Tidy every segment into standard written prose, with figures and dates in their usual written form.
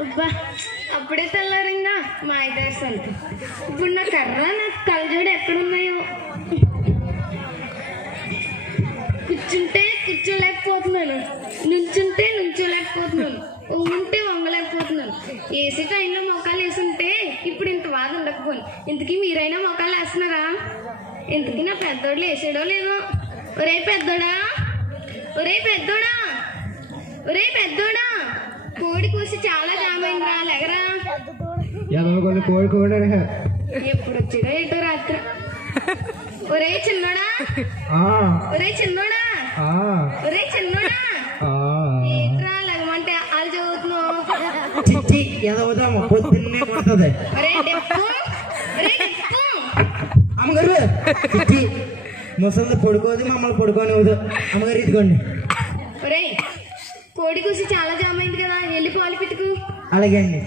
అబ్బా అప్పుడే తెల్లారిందా మా ఐదారు సంతి. ఇప్పుడు నా కర్ర నా కళ్ళజోడు ఎక్కడున్నాయో. కూర్చుంటే కూర్చోలేకపోతున్నాను, నుంచుంటే నుంచోలేకపోతున్నాను, వంగుంటే వంగలేకపోతున్నాను. ఏసీ టైంలో మోకాలు వేసుంటే ఇప్పుడు ఇంత బాధ ఉండకపోను. ఇంతకీ మీరైనా మోకాలు వేస్తున్నారా? ఇంతకీ నా పెద్దోళ్ళు వేసాడో లేదో? ఒరే పెద్దోడా, ఒరే పెద్దోడా, ఒరే పెద్దోడా, కోడి కూసి చాలా జామైందిరా, లేగరా. ఎప్పుడు వచ్చాడో ఏంటో రాత్రి. ఒరే చిన్నోడా, ఒరే చిన్నోడా, ఒరే చిన్నోడా, ఏంట్రా లగమంటే వాళ్ళు చదువుతున్నావు? ఒరే డెప్పు, ఒరే డెప్పు. అమ్మగారు ముసలి పడుకోదు, మమ్మల్ని పడుకోనివ్వదు. అమ్మగారు ఇదిగోండి. ఒరే కోడి కూసి చాలా జామైంది కదా, వెళ్ళి పాలు పెట్టుకు. అలాగే అండి.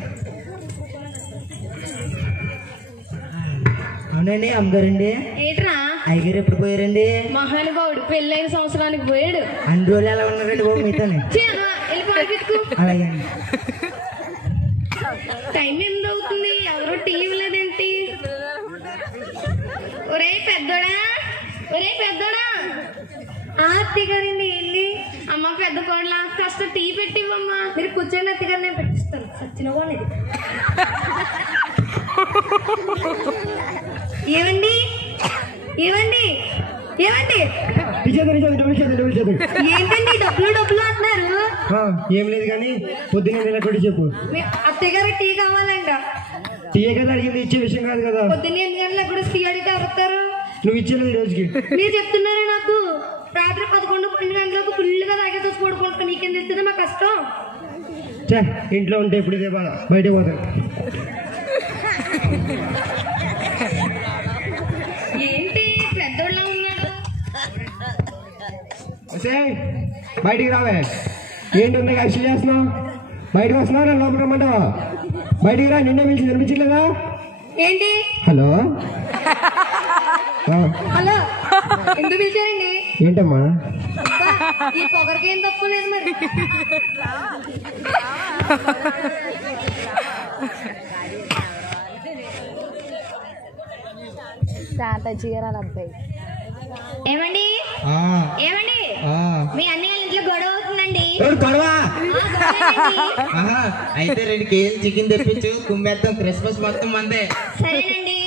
అవునండి అమ్మగారండి. ఏంట్రా? అయ్యగారు ఎప్పుడు పోయారండి? మహానుభావుడు పెళ్ళైన సంవత్సరానికి పోయాడు. అన్ని రోజులు ఎలా ఉన్నారండి బాబు మీతోనే? వెళ్ళి పాలు పెట్టుకు. అలాగే అండి. టైం ఎంత అవుతుంది? ఎవరో టీ ఇవ్వలేదేంటి? ఒరే పెద్దోడా, ఒరే పెద్దోడా. అత్తగారండి ఏంటి? అమ్మ పెద్ద కోడలా, కాస్త టీ పెట్టివ్వమ్మా. మీరు కూర్చొని అత్తగారు నేను పెట్టిస్తాను. సచ్చిన వాళ్ళది. ఏమండి ఏమండి ఏమండి ఏంటండి డబ్బులు డబ్బులు అంటున్నారు? ఏం లేదు కానీ పొద్దున్న కొట్టి చెప్పు. అత్తగారు టీ కావాలంట. టీ కదా అడిగింది, ఇచ్చే విషయం కాదు కదా. పొద్దున్న 8 గంటలకు కూడా టీ అడిగితే అడుగుతారు. నువ్వు ఇచ్చేది ఈ రోజుకి. మీరు చెప్తున్నారా నాకు? రాత్రి 11, 12 గంటలకు ఫుల్గా తాగేసి వచ్చి పడుకుంటా. నీకేం తెస్తుంది మా కష్టం? ఇంట్లో ఉంటే ఇప్పుడు ఇదే బాధ, బయటకు పోతాను. ఏంటి పెద్దోళ్ళ ఉన్నాడు? బయటికి రావే. ఏంటి ఉంది యాక్షన్ చేస్తున్నావు? బయటకు వస్తున్నావు, లోపల రమ్మంటావా? బయటికి రా, నిన్నే పిలిచి వినిపించలేదా? ఏంటి? హలో హలో, ఎందుకు పిలిచారండి? ఏంటమ్మా? ఈ పొగరికి ఏం తక్కువ లేదు మరి. ఏమండి ఏమండి, మీ అన్నయ్య ఇంట్లో గొడవ అవుతుందండి. అయితే 2 కేజీలు చికెన్ తెప్పించు, కుమ్మేద్దాం. క్రిస్మస్ మొత్తం మందే. సరేనండి.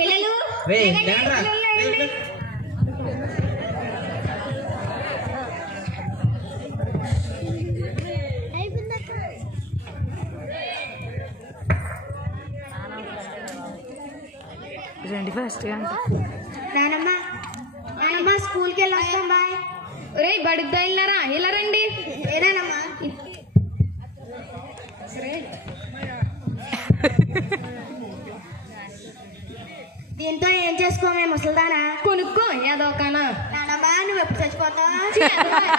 పిల్లలు నానమ్మ స్కూల్కి వెళ్ళి వస్తాం. బాయ్. ఒరే బడుద్దా వెళ్ళారా? ఇలా రండి. ఏదానమ్మా? సరే, దీంతో ఏం చేసుకోమే ముసల్దానా? కొనుక్కో ఏదోకానా. నానమ్మా నువ్వు ఎప్పుడు చచ్చిపోతావు?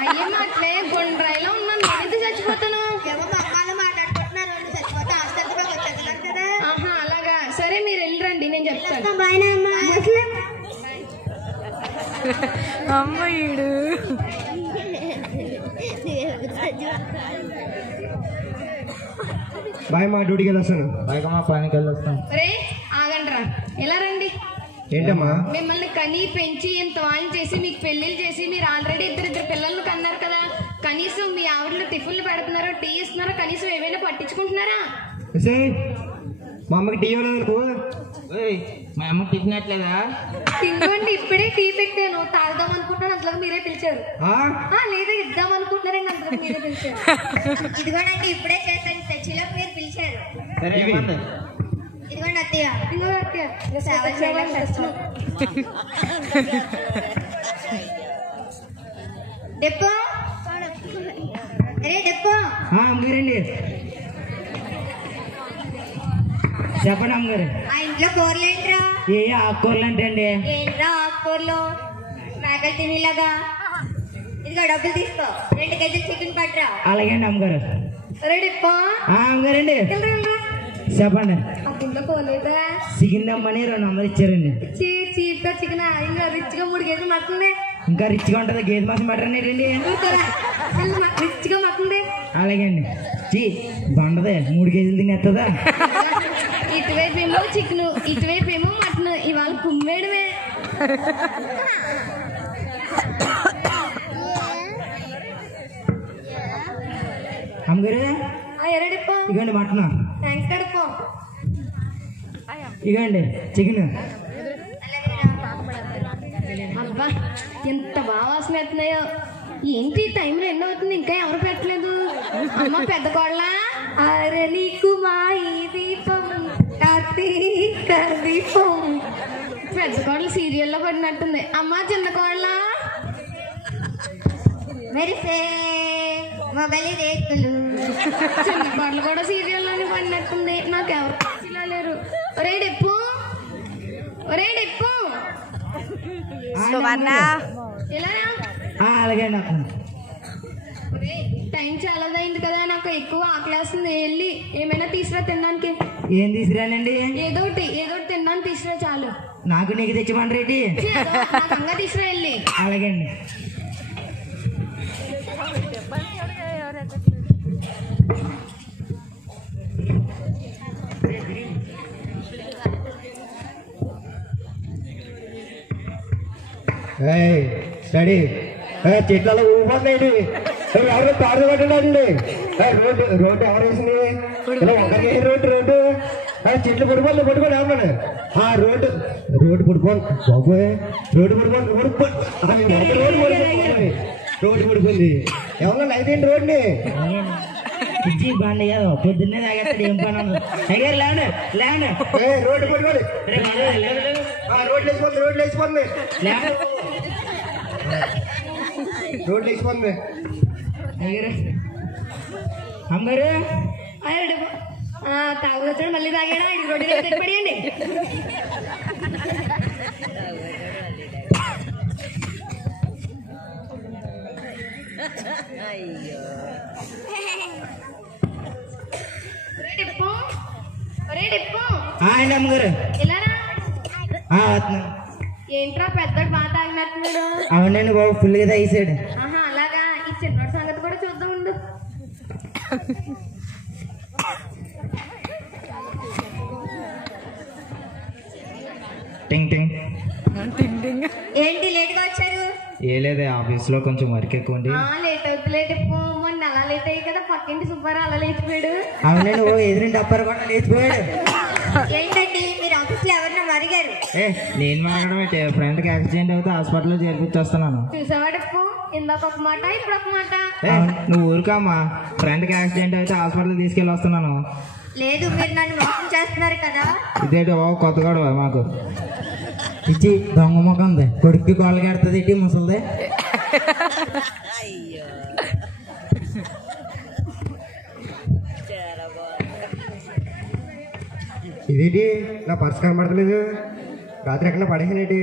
అయ్యే మాటలే, గుండ్రాయిలో ఉన్నాను. ఎందుకు చచ్చిపోతాను? ఏమో అమ్మాయిలు మాట్లాడుకుంటున్నారు. చచ్చిపోతే ఆస్తి వచ్చేస్తున్నారు కదా. ఆహా అలాగా. సరే మీరు వెళ్ళి రండి, నేను చెప్తాను. బాయ్ నాన్న. అమ్మాయిడు బాయ్, మా డ్యూటీకి వెళ్ళొస్తాను. బాయ్ మా పనికి వెళ్ళొస్తాను. రే ఆగండ్రా, ఎలా రండి. ఏంటమ్మా? మిమ్మల్ని కని పెంచి ఇంత వాళ్ళని చేసి మీకు పెళ్లిళ్ళు చేసి మీరు ఆల్రెడీ ఇద్దరు పిల్లల్ని కన్నారు కదా. కనీసం మీ ఆవిడలో టిఫిన్లు పెడుతున్నారో, టీ ఇస్తున్నారో, కనీసం ఏమైనా పట్టించుకుంటున్నారా? మా అమ్మకి టీ ఇవ్వలేదు. మా అమ్మ టిఫిన్ అట్లేదా? తింగండి, ఇప్పుడే టీ పెట్టాను. తాగుదాం అనుకుంటున్నాను, అంతలో మీరే పిలిచారు. లేదా ఇద్దాం అనుకుంటున్నారండి, అంతలో మీరే పిలిచారు. ఇదిగోనండి ఇప్పుడే చేశాను, చర్చిలో మీరు పిలిచారు. ఇదిగోండి అత్తయ్య. ఇదిగో అత్తయ్య, సేవ చేయడానికి వస్తున్నాం. డెప్పో డెప్పో. అమ్మగారండి, చెప్పండి అమ్మగారు. ఆ ఇంట్లో కూరలు ఏంట్రా? ఏ ఆకుకూరలు అంటే అండి? ఏంట్రా ఆకుకూరలు? మేకలు తినేలాగా. ఇదిగో డబ్బులు తీసుకో, 2 కేజీలు చికెన్ పట్టరా. అలాగే అండి అమ్మగారు. రెడీప్పా. అమ్మగారండి చెప్పండి. అప్పుడు పోలేదా? చికెన్ అమ్మని 200 ఇచ్చారండి. చీప్గా చికెన్ ఇంకా రిచ్గా 3 కేజీలు మటన్. ఇంకా రిచ్గా ఉంటుంది గేదె మాసం మటన్ ఏంటండి రిచ్గా మక్కుందే. అలాగే అండి. బండదే 3 కేజీలు తినేస్తుందా? ఇటువైపు ఏమో చికెన్, ఇటువైపు ఏమో మటన్. ఇవాళ కుమ్మేయడమే. అమ్మగారు ఎరడిపో. ఇగోండి మటన్. థ్యాంక్స్ కడుపో. ఇగోండి చికెన్. అబ్బా ఎంత బాగా వాసన అవుతున్నాయో. ఏంటి టైంలో ఎన్నో అవుతుంది ఇంకా ఎవరు పెట్టలేదు? అమ్మ పెద్ద కోళ్ళ అరే నీకు మా ఈ దీపం కార్తీక దీపం. పెద్ద కోళ్ళ సీరియల్లో పడినట్టుంది. అమ్మ చిన్న కోళ్ళ మెరిసే మొగలి రేకులు. చిన్న కోళ్ళు కూడా సీరియల్లోనే పడినట్టుంది. నాకు ఎవరు ఇలా లేరు. ఒరే డెప్పు, ఒరే డెప్పు. ఎలా అలాగే అండి. టైం చాలా అయింది కదా, నాకు ఎక్కువ ఆకలేస్తుంది. వెళ్ళి ఏమైనా తీసుకురా తినడానికి. ఏం తీసుకురానండి? ఏదో ఒకటి తినడానికి తీసుకురా చాలు. నాకు నీకు తెచ్చిమంటారేంటి? గంగా తీసుకురా వెళ్ళి. అలాగే అండి. స్టడీ చెట్లలో ఊపోతున్నాయండి. ఎవరు తాడు పట్టండి. రోడ్డు ఎవరు వేసింది? ఇలా ఒకరికి రోడ్డు చెట్లు పడిపోండి ఏమన్నాడు? రోడ్డు పడిపోండి బాబు. రోడ్డు పడిపోండి ఎవరన్నా లైట్ ఏంటి రోడ్ని? బండి కాదు పొద్దున్నే తాగేస్తాడు. ఏం పని ఉండదు. అయ్యారు లేవండి లేవండి. రోడ్డు పడిపోండి. రోడ్లు వేసిపోతుంది. అమ్మగారు తాగుతాడు మళ్ళీ తాగాడా? రోడ్డు పడియండి. అండి అమ్మగారు. ఏంట్రా పెద్దోడు బాగా తాగినట్టున్నాడు? అవునండి బాబు ఫుల్గా తాగేసాడు. అలాగా ఈ చిన్నోడి సంగతి కూడా చూద్దాం ఉండు. టింగ్ టింగ్. ఏంటి లేట్ గా వచ్చారు? ఏ లేదే ఆఫీస్ లో కొంచెం వర్క్ ఎక్కువ ఉంది. లేట్ అవుతుంది. లేట్ మొన్న అలా లేట్ అయ్యి కదా పక్కింటి సుబ్బారావు అలా లేచిపోయాడు. అవునండి ఓ ఎదురింటి అప్పారు కూడా లేచిపోయాడు. ఏంటండి మీరు ఆఫీస్ లో ఎవరన్నా మరిగారు? నేను మాట్లాడడం ఫ్రెండ్ కి యాక్సిడెంట్ అవుతే హాస్పిటల్లో చేర్పించేస్తున్నాను. చూసావాడప్పు ఇందాక ఒక మాట ఇప్పుడు ఒక మాట. నువ్వు ఊరుకామా, ఫ్రెండ్ కి యాక్సిడెంట్ అయితే హాస్పిటల్ తీసుకెళ్ళి వస్తున్నాను. లేదు మీరు నన్ను మోసం చేస్తున్నారు కదా. ఇదేంటి కొత్తగా మాకు ఇచ్చి దొంగ ముఖం ఉంది. కొడుక్కి కాళ్ళు కడుతుంది ఇటు ముసలిదే. ఇదేంటి నా పర్స్ కనబడతలేదు? రాత్రి ఎక్కడ పడేసానేటి?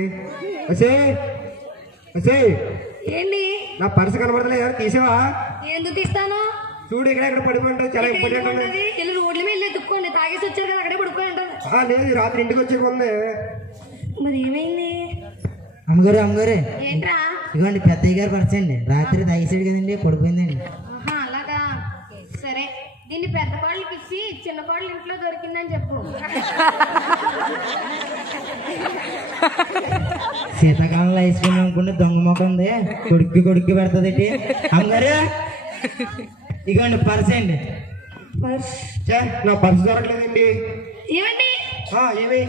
ఏంటి నా పర్స్ కనబడతలేదు, తీసావా? ఎందుకు తీస్తాను? చూడు ఇక్కడ ఎక్కడ పడిపోయి ఉంటుంది. చాలా ఇంపార్టెంట్ ఉంది. రోడ్ల మీద ఎత్తుక్కోండి. తాగేసి వచ్చారు కదా అక్కడే పడిపోయి ఉంటుంది. లేదు రాత్రి ఇంటికి వచ్చే ఉంది. మరి ఏమైంది? అమ్మగారు ఏంట్రా? ఇదిగోండి పెద్దయ్య గారు పరచండి. రాత్రి తాగేసాడు కదండి, పడిపోయిందండి. అలాగా సరే. దీన్ని పెద్ద కోళ్ళకి ఇచ్చి చిన్న కోళ్ళు ఇంట్లో దొరికిందని చెప్పు. శీతాకాలంలో ఐస్ క్రీమ్ అనుకుంటే దొంగ ముఖం ఉంది. కొడుక్కి పెడుతుంది. అమ్మగారు ఇదిగోండి పరచండి. నా పర్స్ దొరకలేదండి. ఏమండి ఏమి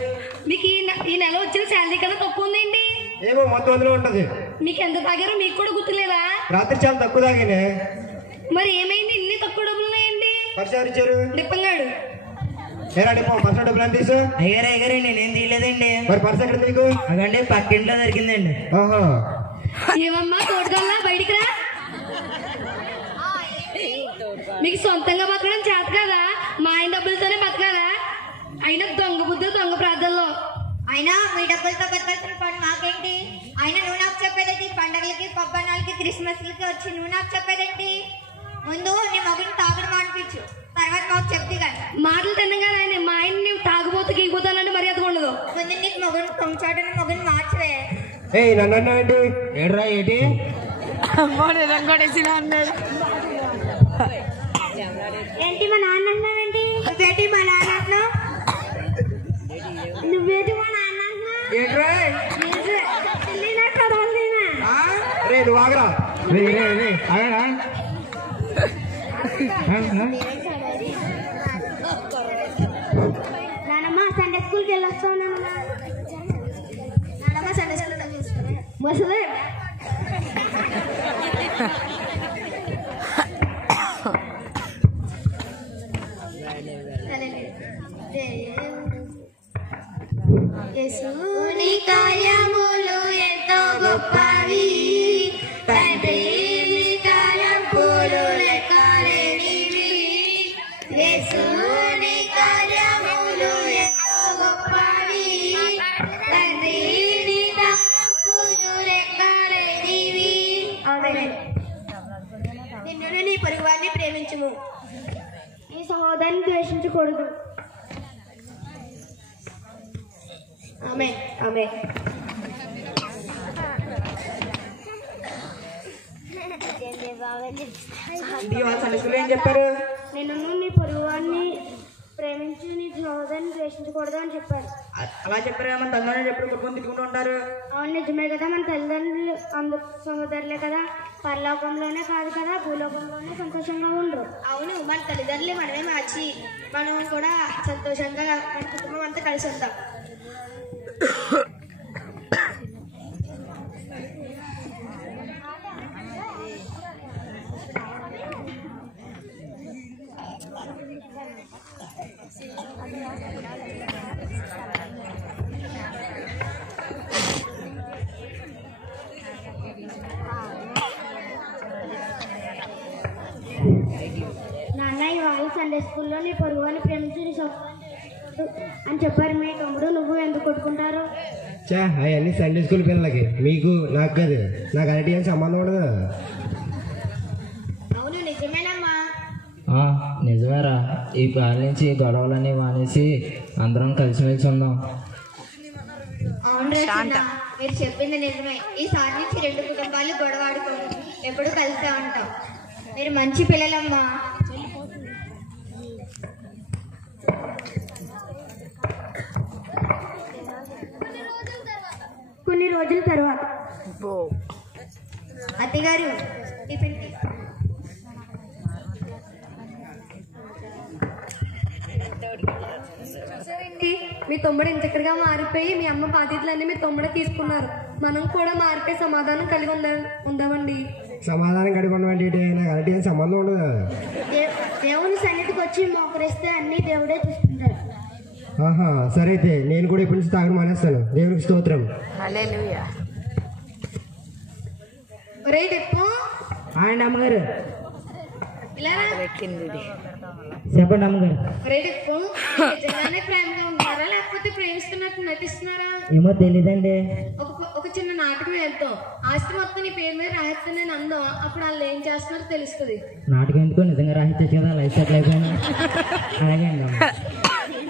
మీకు ఈ నెల వచ్చిన శాలరీ కదా తక్కువ ఉందండి? ఏమో మొత్తం అందులో ఉంటది. మీకు ఎంత తాగారో మీకు కూడా గుర్తులేదా? రాత్రి చాలా తక్కువ తాగానే. మరి ఏమైంది ఇన్ని తక్కువ డబ్బులు ఉన్నాయండి? పర్స్ ఎవరు ఇచ్చారు? డిప్పంగాడు. పర్స్ డబ్బులు ఎంత తీసు? అయ్యారు నేనేం తీయలేదండి. మరి పర్స్ ఎక్కడ నీకు? అదండి పక్కింట్లో దొరికిందండి. ఏమమ్మా తోడుగల్లా బయటికి రా. మీకు సొంతంగా బతకడం చేత కదా, మా ఆయన డబ్బులతోనే బతకాలా? అయినా దొంగ బుద్ధి దొంగ ప్రార్థనలో. అయినా మీ డబ్బులతో బతకాల్సిన పని మాకేంటి? అయినా నువ్వు నాకు చెప్పేదేంటి? పండగలకి పబ్బనాలకి క్రిస్మస్లకి వచ్చి నువ్వు నాకు చెప్పేదేంటి? ముందు నీ మగుని తాగడం అనిపించు, తర్వాత మాకు చెప్తే కదా. మాటలు తిన్నగా ఆయన మా ఆయన నీవు తాగుబోతు గీగిపోతానంటే మర్యాద ఉండదు. ముందు నీకు మగుని కొంచాడని మగుని మార్చవే. ఏయ్ నన్ను అన్నావేంటి? ఏడ్రా ఏంటి అమ్మో నిజం కొట్టేసినా అన్నాడు. ఏంటి మా నాన్న అన్నావేంటి? నువ్వేంటి మా నాన్న అంటున్నావు? నువ్వేంటి మా నాన్న అంటున్నావు? ఏంట్రా? తెలియనా చదవలేనా? రే నువ్వు ఆగరా. రే రే రే ఆగరా. నానమ్మ సండే స్కూల్కి వెళ్ళొస్తావు నానమ్మ. నానమ్మ సండే స్కూల్ ముసలే యేసుని కార్యములు ఎంతో గొప్పవి, తండ్రి కార్యములు లెక్కలేనివి. యేసుని కార్యములు ఎంతో గొప్పవి, తండ్రి కార్యములు లెక్కలేనివి. ఆమేన్. నిన్ను నీ పొరుగువారిని ప్రేమించుము, నీ సహోదరుని ద్వేషించకూడదు. ఆమేన్ ఆమేన్. సండే స్కూల్ ఏం చెప్పారు? నిన్ను నీ పొరుగువారిని ప్రేమించి నీ సహోదరుని ద్వేషించకూడదు అని చెప్పారు. అలా చెప్పారు. మన తల్లిదండ్రులు ఎప్పుడు కొట్టుకొని తిట్టుకుంటూ ఉంటారు. అవును నిజమే కదా, మన తల్లిదండ్రులు అందరు సహోదరులే కదా, పరలోకంలోనే కాదు కదా భూలోకంలోనే సంతోషంగా ఉండరు. అవును మన తల్లిదండ్రులు మనమే మార్చి మనం కూడా సంతోషంగా మన కుటుంబం అంతా కలిసి ఉంటాం. నాన్న ఇవాళ సండే స్కూల్లో నీ పొరుగుని ప్రేమించి నీ సహోదరుని అని చెప్పారు. మీ తమ్ముడు నువ్వు ఎందుకు కొట్టుకుంటారు? చా అవన్నీ సండే స్కూల్ పిల్లలకి, మీకు నాకు కాదు. నాకు అలాంటి ఏం సంబంధం ఉండదు. అవును నిజమేనమ్మా. నిజమేరా. ఈ పాల నుంచి గొడవలని మానేసి అందరం కలిసిమెలిసి ఉందాం. అవును రచన, మీరు చెప్పింది నిజమే. ఈసారి నుంచి రెండు కుటుంబాలు గొడవ ఆడుకోండి, ఎప్పుడు కలిసే ఉంటాం. మీరు మంచి పిల్లలమ్మా. కొన్ని రోజుల తర్వాత అత్తగారు టిఫిన్ మీ తమ్ముడు ఇంత చక్కగా మారిపోయి మీ అమ్మ బాధ్యతలన్నీ మీ తమ్ముడే తీసుకున్నారు. మనం కూడా మారిపోయి సమాధానం కలిగి ఉందామండి. సమాధానం కలిగి ఉండమంటే నాకు అలాంటి ఏం సంబంధం ఉండదు. దేవుని సన్నిధికి వచ్చి మోకరిస్తే అన్ని దేవుడే చూసుకుంటాడు. ఆహా సరే అయితే నేను కూడా ఇప్పటి నుంచి తాగడం మానేస్తాను. దేవునికి స్తోత్రం. హల్లెలూయా. ఒరే డిప్పు, అండి అమ్మగారు ఇలా రా. చెప్పండి అమ్మగారు. ఒరే డిప్పు, నిజంగానే ప్రేమగా ఉన్నారా లేకపోతే ప్రేమిస్తున్నట్టు నటిస్తున్నారా? ఏమో తెలీదండి. ఒక చిన్న నాటకం వెళ్తాం, ఆస్తి మొత్తం నీ పేరు మీద రాయిస్తాను నేను అందం, అప్పుడు వాళ్ళు ఏం చేస్తున్నారో తెలుస్తుంది. నాటకం ఎందుకో నిజంగా రాహిత్యచ్చు కదా, లైఫ్ సెటిల్ అయిపోయినా. అలాగే అండి అమ్మ.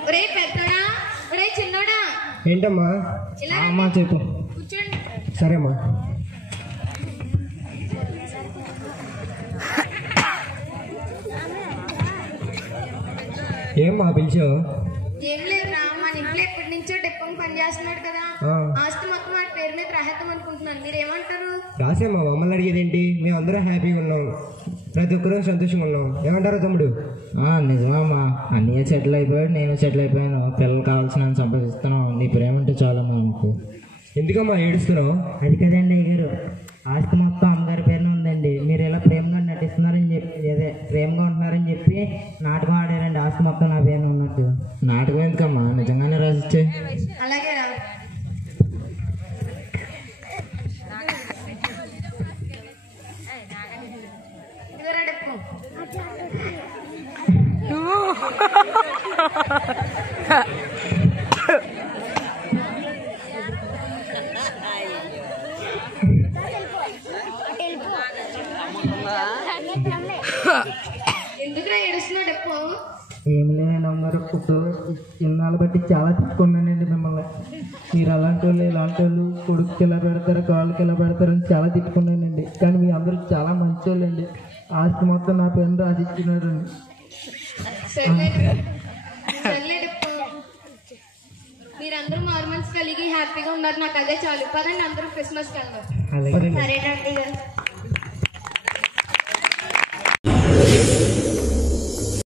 ఒరే పెద్దోడా, ఒరే చిన్నోడా, ఏంటమ్మా? ఇలా అమ్మ చెప్పు. కూర్చోండి. సరేమ్మా. ఏమ్మా పిలిచావు? ఏం లేదురా, మన ఇంట్లో ఎప్పటి నుంచో డిప్పం పని చేస్తున్నాడు కదా, ఆస్తి మొత్తం వాడి పేరు మీద రాహేద్దాం అనుకుంటున్నాను. మీరేమంటారు? రాసేమ్మా, మమ్మల్ని అడిగేది ఏంటి? మేము అందరం హ్యాపీగా ఉన్నాం, ప్రతి ఒక్కరూ సంతోషంగా ఉన్నాం. ఏమంటారు తమ్ముడు? నిజమమ్మా. అన్నయ్య సెటిల్ అయిపోయాడు, నేను సెటిల్ అయిపోయాను, పిల్లలు కావాల్సిన సంపాదిస్తున్నాం. నీ ప్రేమ ఉంటే చాలమ్మా మాకు. ఎందుకమ్మా ఏడుస్తున్నావు? అది కదండి అయ్యగారు, ఆస్తి మొత్తం అమ్మగారి పేరున ఉందండి. మీరు ఇలా ప్రేమగా నటిస్తున్నారని చెప్పి, అదే ప్రేమగా ఉంటున్నారని చెప్పి నాటకం ఆడారండి. ఆస్తి మొత్తం నా పేరున ఉన్నట్టు. నాటకం ఎందుకమ్మా, నిజంగానే రాసిచ్చే. అలాగే రా. ఇదిగోరా డిప్పు. ఎందుకురా ఏడుస్తున్నావు డిప్పు? ఏమి లేదండి అమ్మగారు, ఇప్పుడు ఇన్నాళ్ళు బట్టి చాలా తిట్టుకున్నానండి మిమ్మల్ని. మీరు అలాంటి వాళ్ళు ఇలాంటి వాళ్ళు కొడుకుకి ఇలా పెడతారు కాళ్ళకి ఇలా పెడతారని చాలా తిట్టుకున్నానండి. కానీ మీ అందరూ చాలా మంచి వాళ్ళండి. ఆస్తి మొత్తం నా పేరు రాసిచ్చినారండి. మీరందరూ మారు మనసు కలిగి హ్యాపీగా ఉన్నారు. నాకు అదే చాలు. పదండి అందరూ క్రిస్మస్కి వెళ్దాం. సరేనండి.